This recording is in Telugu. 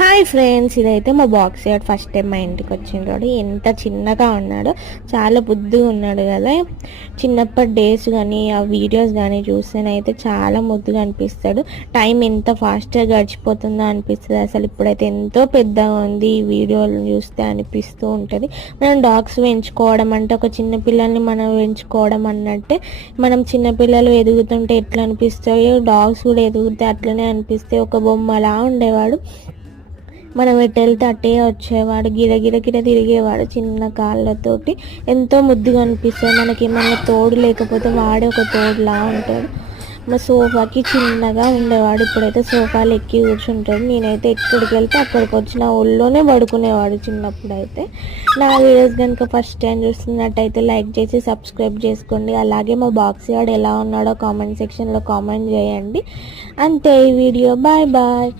హాయ్ ఫ్రెండ్స్, ఇదైతే మా బాక్స్ యార్డ్ ఫస్ట్ టైం మా ఇంటికి వచ్చింటాడు. ఎంత చిన్నగా ఉన్నాడో, చాలా బుద్ధిగా ఉన్నాడు కదా. చిన్నప్పటి డేస్ కానీ ఆ వీడియోస్ కానీ చూస్తేనైతే చాలా ముద్దుగా అనిపిస్తాడు. టైం ఎంత ఫాస్ట్గా గడిచిపోతుందో అనిపిస్తుంది. అసలు ఇప్పుడైతే ఎంతో పెద్దగా ఉంది ఈ వీడియోలు చూస్తే అనిపిస్తూ ఉంటుంది. మనం డాగ్స్ పెంచుకోవడం అంటే ఒక చిన్న పిల్లల్ని మనం పెంచుకోవడం అన్నట్టే. మనం చిన్నపిల్లలు ఎదుగుతుంటే ఎట్లా అనిపిస్తాయో డాగ్స్ కూడా ఎదుగుతే అట్లనే అనిపిస్తాయి. ఒక బొమ్మలా ఉండేవాడు. మనం ఎటు వెళ్తే అట్టే వచ్చేవాడు, గిరగిర తిరిగేవాడు చిన్న కాళ్ళతోటి. ఎంతో ముద్దుగా అనిపిస్తుంది. మనకి ఏమన్నా తోడు లేకపోతే వాడే ఒక తోడులా ఉంటాడు. మా సోఫాకి చిన్నగా ఉండేవాడు, ఇప్పుడైతే సోఫాలు ఎక్కి కూర్చుంటాడు. నేనైతే ఎక్కడికి వెళ్తే అక్కడికి వచ్చి నా ఒళ్ళోనే పడుకునేవాడు చిన్నప్పుడు అయితే. నా వీడియోస్ కనుక ఫస్ట్ టైం చూస్తున్నట్టయితే లైక్ చేసి సబ్స్క్రైబ్ చేసుకోండి. అలాగే మా బాక్స్ యార్డ్ ఎలా ఉన్నాడో కామెంట్ సెక్షన్లో కామెంట్ చేయండి. అంతే ఈ వీడియో. Bye bye.